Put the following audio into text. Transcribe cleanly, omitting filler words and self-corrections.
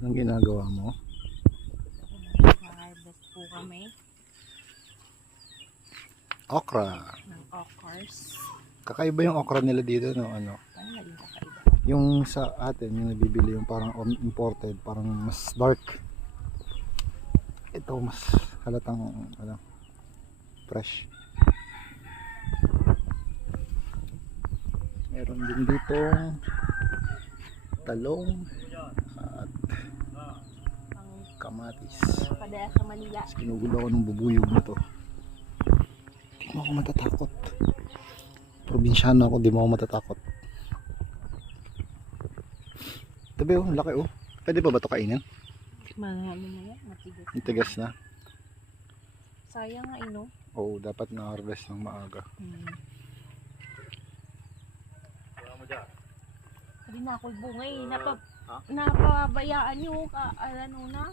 Anong ginagawa mo? Harvest po kami Okra. ng okras. Kakaiba yung okra nila dito, no? Ano? Ano naging kakaiba? Yung sa atin, yung nabibili yung parang imported, parang mas dark. Ito mas halatang ano, fresh. Meron din dito talong at Ang kamatis. padala sa Manila. Tapos kinugulo ako ng bubuyog na to. Di mo ako matatakot. Probinsyano ako, di mo ako matatakot. Tabi oh, laki oh. Pwede pa ba ito kainin? Ano na yan? Matigas. Ang tigas na. Sayang nga ino. Oo, dapat na-harvest ng maaga. Sabi na ako'y bungay. Napabayaan nyo. Ano na?